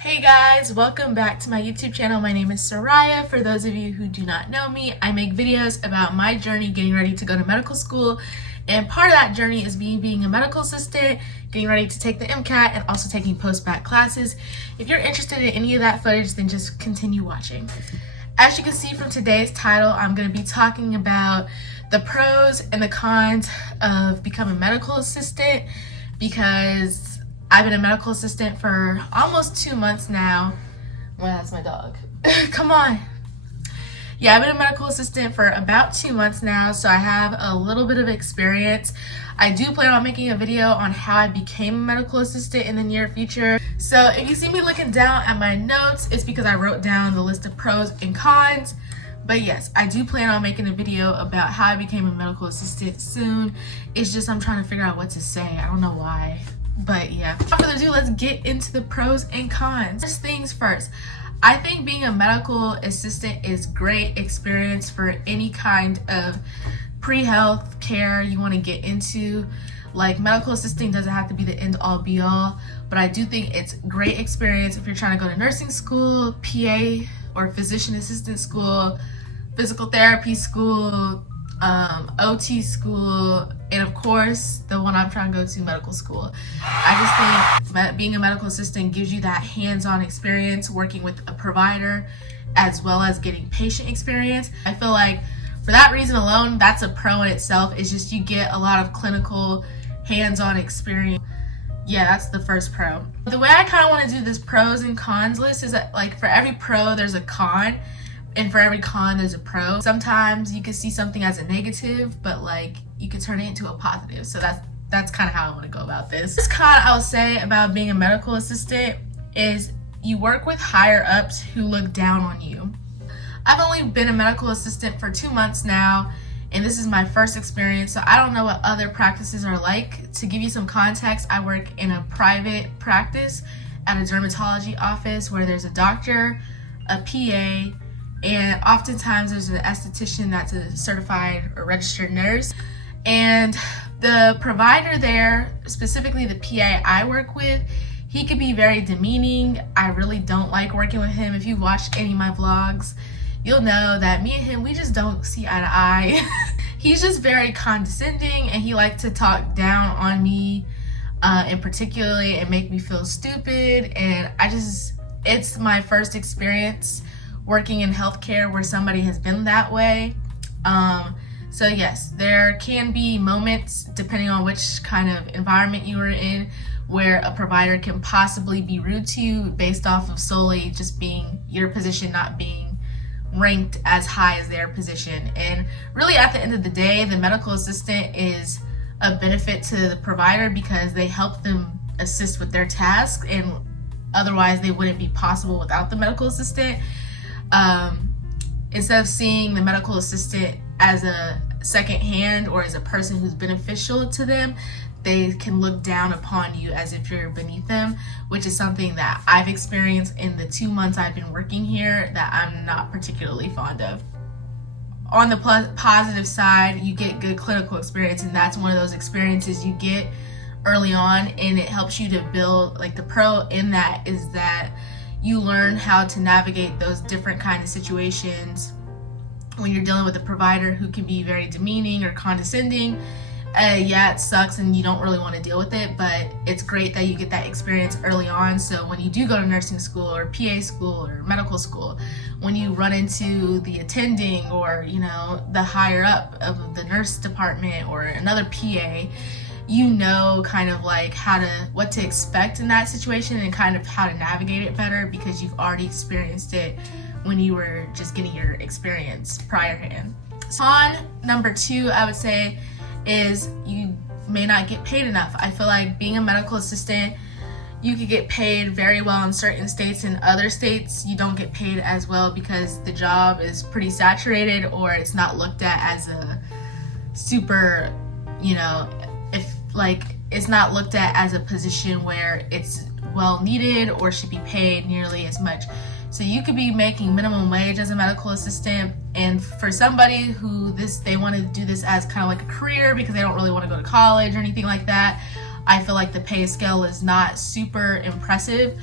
Hey guys, welcome back to my YouTube channel. My name is Seriah. For those of you who do not know me, I make videos about my journey getting ready to go to medical school, and part of that journey is being a medical assistant, getting ready to take the MCAT, and also taking post-bac classes. If you're interested in any of that footage, then just continue watching. As you can see from today's title, I'm going to be talking about the pros and the cons of becoming a medical assistant, because I've been a medical assistant for almost 2 months now. Well, that's my dog. Come on. Yeah, I've been a medical assistant for about 2 months now, so I have a little bit of experience. I do plan on making a video on how I became a medical assistant in the near future. So if you see me looking down at my notes, it's because I wrote down the list of pros and cons. But yes, I do plan on making a video about how I became a medical assistant soon. It's just I'm trying to figure out what to say. I don't know why. But yeah, without further ado, let's get into the pros and cons. First things first, I think being a medical assistant is great experience for any kind of pre-health care you want to get into. Like, medical assisting doesn't have to be the end all be all, but I do think it's great experience if you're trying to go to nursing school, PA or physician assistant school, physical therapy school, OT school, and of course the one I'm trying to go to, medical school. I just think being a medical assistant gives you that hands-on experience working with a provider as well as getting patient experience. I feel like for that reason alone, that's a pro in itself. It's just you get a lot of clinical hands-on experience. Yeah, that's the first pro. The way I kind of want to do this pros and cons list is that, like, for every pro there's a con, and for every con there's a pro. Sometimes you can see something as a negative, but like you can turn it into a positive. So that's kind of how I want to go about this. This con I will say about being a medical assistant is you work with higher ups who look down on you. I've only been a medical assistant for 2 months now, and this is my first experience, so I don't know what other practices are like. To give you some context, I work in a private practice at a dermatology office where there's a doctor, a PA, and oftentimes there's an esthetician that's a certified or registered nurse. And the provider there, specifically the PA I work with, he could be very demeaning. I really don't like working with him. If you watch any of my vlogs, you'll know that me and him, we just don't see eye to eye. He's just very condescending, and he likes to talk down on me in particularly and make me feel stupid. And it's my first experience working in healthcare where somebody has been that way. So yes, there can be moments, depending on which kind of environment you are in, where a provider can possibly be rude to you based off of solely just being your position not being ranked as high as their position. And really, at the end of the day, the medical assistant is a benefit to the provider because they help them assist with their tasks, and otherwise they wouldn't be possible without the medical assistant. Instead of seeing the medical assistant as a second hand or as a person who's beneficial to them, they can look down upon you as if you're beneath them, which is something that I've experienced in the 2 months I've been working here that I'm not particularly fond of. On the positive side, you get good clinical experience, and that's one of those experiences you get early on, and it helps you to build, like, the pro in that is that you learn how to navigate those different kind of situations when you're dealing with a provider who can be very demeaning or condescending. Yeah, it sucks and you don't really want to deal with it, but it's great that you get that experience early on. So when you do go to nursing school or PA school or medical school, when you run into the attending or, you know, the higher up of the nurse department or another PA, you know kind of like what to expect in that situation and kind of how to navigate it better because you've already experienced it when you were just getting your experience priorhand. Con number 2, I would say, is you may not get paid enough. I feel like being a medical assistant, you could get paid very well in certain states. In other states, you don't get paid as well because the job is pretty saturated, or it's not looked at as a super, you know, it's not looked at as a position where it's well needed or should be paid nearly as much. So you could be making minimum wage as a medical assistant, and for somebody who they want to do this as kind of like a career because they don't really want to go to college or anything like that, I feel like the pay scale is not super impressive.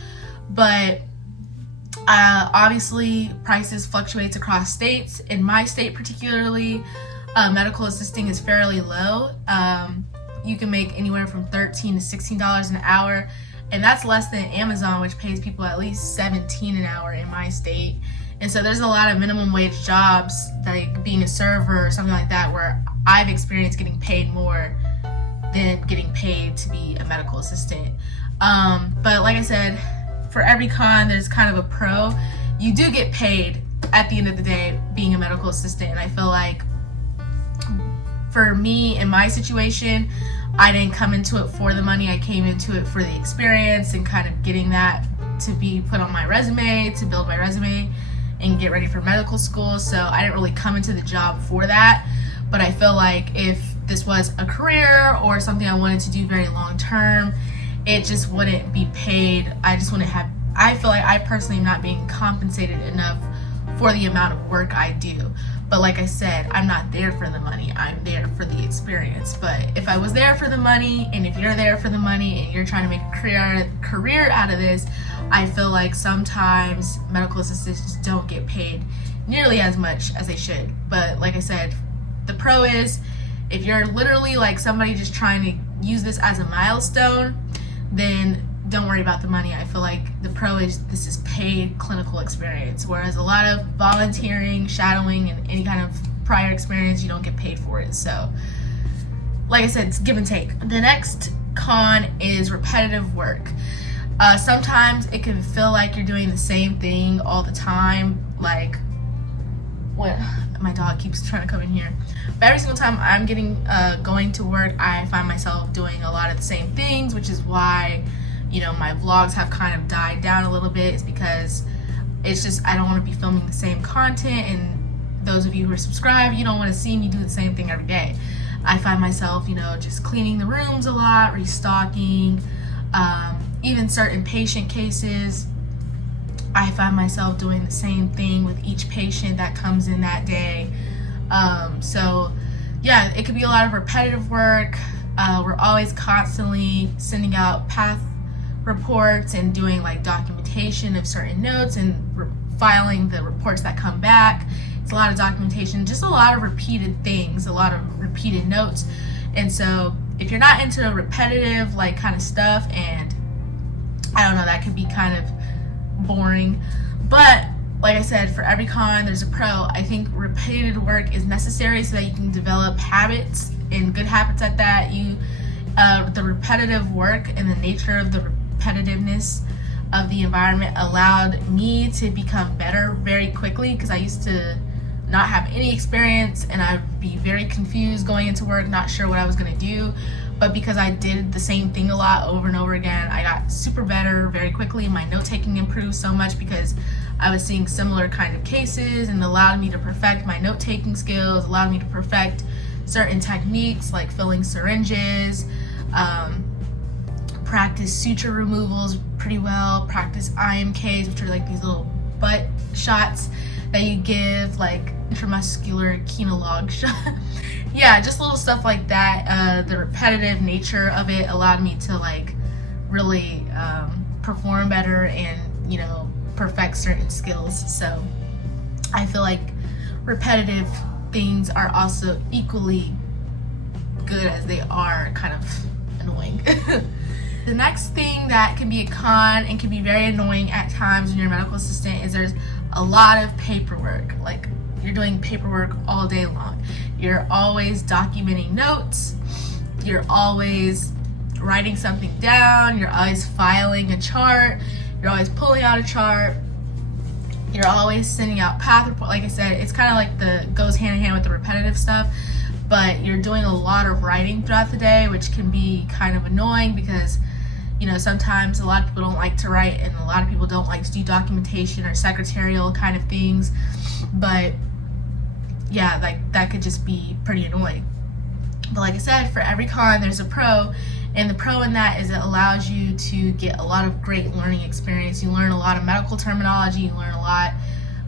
But obviously prices fluctuates across states. In my state particularly, medical assisting is fairly low. You can make anywhere from $13 to $16 an hour, and that's less than Amazon, which pays people at least $17 an hour in my state. And so there's a lot of minimum wage jobs, like being a server or something like that, where I've experienced getting paid more than getting paid to be a medical assistant. But like I said, for every con, there's kind of a pro. You do get paid at the end of the day being a medical assistant, and I feel like for me, in my situation, I didn't come into it for the money. I came into it for the experience and kind of getting that to be put on my resume, to build my resume and get ready for medical school. So I didn't really come into the job for that. But I feel like if this was a career or something I wanted to do very long term, it just wouldn't be paid. I just wouldn't have, I feel like I personally am not being compensated enough for the amount of work I do. But like I said, I'm not there for the money, I'm there for the experience. But if I was there for the money, and if you're there for the money and you're trying to make a career out of this, I feel like sometimes medical assistants don't get paid nearly as much as they should. But like I said, the pro is, if you're literally like somebody just trying to use this as a milestone, then don't worry about the money. I feel like the pro is this is paid clinical experience, whereas a lot of volunteering, shadowing, and any kind of prior experience, you don't get paid for it. So like I said, it's give and take. The next con is repetitive work. Sometimes it can feel like you're doing the same thing all the time. Like, what? My dog keeps trying to come in here. But every single time I'm going to work, I find myself doing a lot of the same things, which is why, you know, my vlogs have kind of died down a little bit. It's because it's just, I don't want to be filming the same content, and those of you who are subscribed, you don't want to see me do the same thing every day. I find myself, you know, just cleaning the rooms a lot, restocking, even certain patient cases. I find myself doing the same thing with each patient that comes in that day. So yeah, it could be a lot of repetitive work. We're always constantly sending out path reports and doing like documentation of certain notes and filing the reports that come back. It's a lot of documentation, just a lot of repeated things, a lot of repeated notes. And so if you're not into repetitive like kind of stuff, and I don't know, that could be kind of boring. But like I said, for every con there's a pro. I think repeated work is necessary so that you can develop habits, and good habits at that. The repetitive work and the nature of the repetitiveness of the environment allowed me to become better very quickly, because I used to not have any experience and I'd be very confused going into work, not sure what I was going to do. But because I did the same thing a lot over and over again, I got super better very quickly. My note-taking improved so much because I was seeing similar kind of cases, and allowed me to perfect my note-taking skills, allowed me to perfect certain techniques like filling syringes, practice suture removals pretty well, practice IMKs, which are like these little butt shots that you give, like intramuscular kinolog shot. Yeah, just little stuff like that. The repetitive nature of it allowed me to like really perform better and, you know, perfect certain skills. So I feel like repetitive things are also equally good as they are kind of annoying. The next thing that can be a con and can be very annoying at times when you're a medical assistant is there's a lot of paperwork. Like, you're doing paperwork all day long. You're always documenting notes. You're always writing something down. You're always filing a chart. You're always pulling out a chart. You're always sending out path report. Like I said, it's kind of like goes hand in hand with the repetitive stuff, but you're doing a lot of writing throughout the day, which can be kind of annoying because, you know, sometimes a lot of people don't like to write, and a lot of people don't like to do documentation or secretarial kind of things. But yeah, like that could just be pretty annoying. But like I said, for every con there's a pro, and the pro in that is it allows you to get a lot of great learning experience. You learn a lot of medical terminology, you learn a lot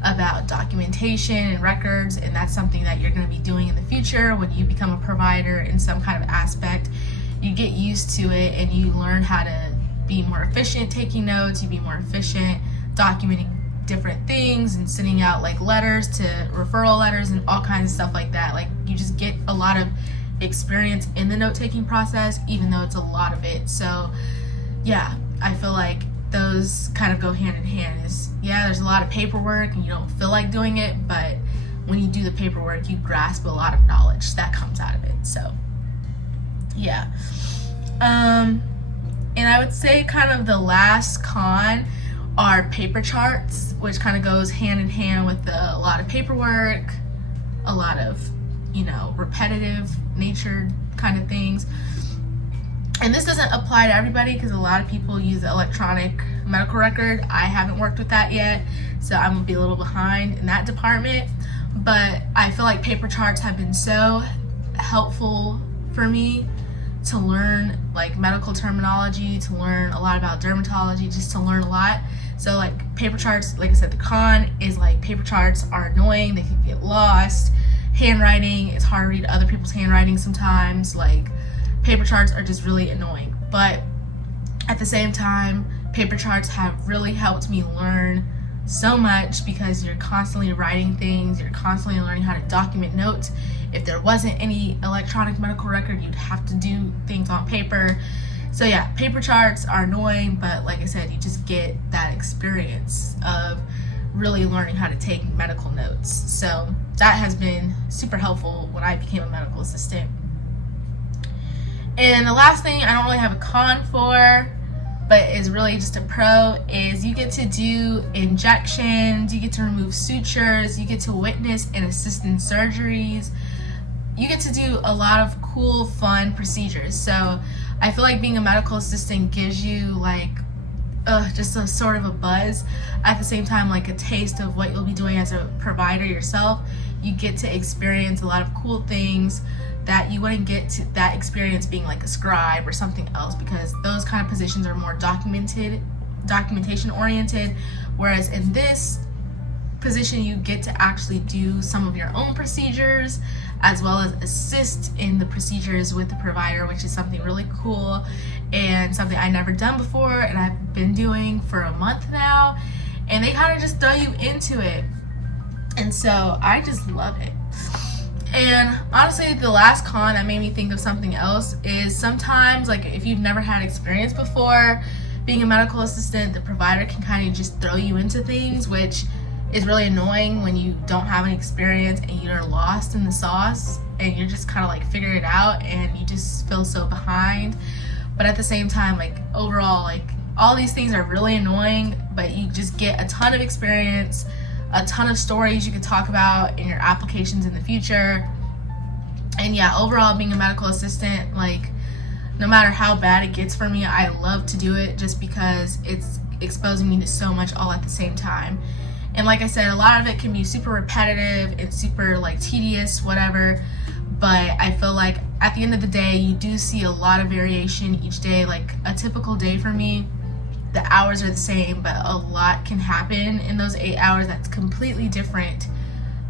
about documentation and records, and that's something that you're going to be doing in the future when you become a provider in some kind of aspect. You get used to it and you learn how to be more efficient taking notes, you'd be more efficient documenting different things and sending out like letters to referral letters and all kinds of stuff like that. Like you just get a lot of experience in the note-taking process, even though it's a lot of it. So yeah, I feel like those kind of go hand in hand. Is yeah, there's a lot of paperwork and you don't feel like doing it, but when you do the paperwork, you grasp a lot of knowledge that comes out of it. So yeah. And I would say kind of the last con are paper charts, which kind of goes hand in hand with a lot of paperwork, a lot of, you know, repetitive natured kind of things. And this doesn't apply to everybody because a lot of people use the electronic medical record. I haven't worked with that yet, so I'm gonna be a little behind in that department. But I feel like paper charts have been so helpful for me to learn like medical terminology, to learn a lot about dermatology, just to learn a lot. So like paper charts, like I said, the con is like paper charts are annoying, they can get lost. Handwriting, it's hard to read other people's handwriting sometimes. Like paper charts are just really annoying. But at the same time, paper charts have really helped me learn so much because you're constantly writing things, you're constantly learning how to document notes. If there wasn't any electronic medical record, you'd have to do things on paper. So yeah, paper charts are annoying, but like I said, you just get that experience of really learning how to take medical notes. So that has been super helpful when I became a medical assistant. And the last thing I don't really have a con for, but is really just a pro, is you get to do injections, you get to remove sutures, you get to witness and assist in surgeries. You get to do a lot of cool, fun procedures. So I feel like being a medical assistant gives you like just a sort of a buzz. At the same time, like a taste of what you'll be doing as a provider yourself. You get to experience a lot of cool things that you wouldn't get to that experience being like a scribe or something else, because those kind of positions are more documentation oriented, whereas in this position you get to actually do some of your own procedures as well as assist in the procedures with the provider, which is something really cool and something I never done before and I've been doing for a month now, and they kind of just throw you into it, and so I just love it. And honestly, the last con that made me think of something else is sometimes, like if you've never had experience before being a medical assistant, the provider can kind of just throw you into things, which is really annoying when you don't have any experience and you're lost in the sauce and you're just kind of like figuring it out and you just feel so behind. But at the same time, like overall, like all these things are really annoying, but you just get a ton of experience, a ton of stories you can talk about in your applications in the future. And yeah, overall being a medical assistant, like no matter how bad it gets for me, I love to do it just because it's exposing me to so much all at the same time. And like I said, a lot of it can be super repetitive and super like tedious, whatever, but I feel like at the end of the day, you do see a lot of variation each day. Like a typical day for me, the hours are the same, but a lot can happen in those 8 hours that's completely different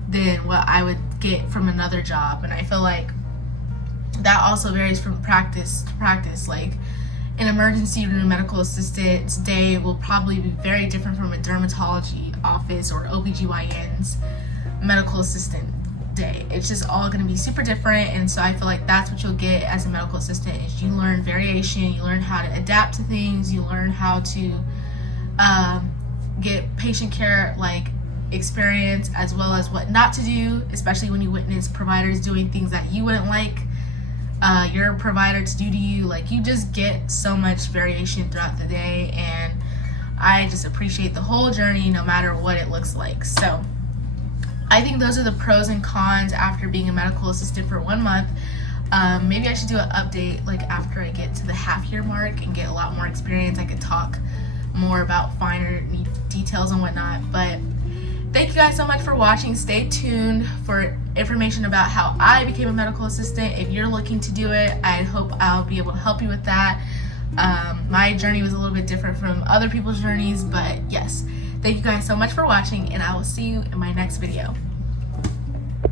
than what I would get from another job. And I feel like that also varies from practice to practice. Like an emergency room medical assistant's day will probably be very different from a dermatology office or OBGYN's medical assistant day. It's just all going to be super different, and so I feel like that's what you'll get as a medical assistant is you learn variation, you learn how to adapt to things, you learn how to get patient care like experience as well as what not to do, especially when you witness providers doing things that you wouldn't like your provider to do to you. Like you just get so much variation throughout the day, and I just appreciate the whole journey no matter what it looks like. So I think those are the pros and cons after being a medical assistant for 1 month. Maybe I should do an update like after I get to the half-year mark and get a lot more experience. I could talk more about finer details and whatnot. But thank you guys so much for watching. Stay tuned for information about how I became a medical assistant. If you're looking to do it, I hope I'll be able to help you with that. My journey was a little bit different from other people's journeys, but yes. Thank you guys so much for watching, and I will see you in my next video.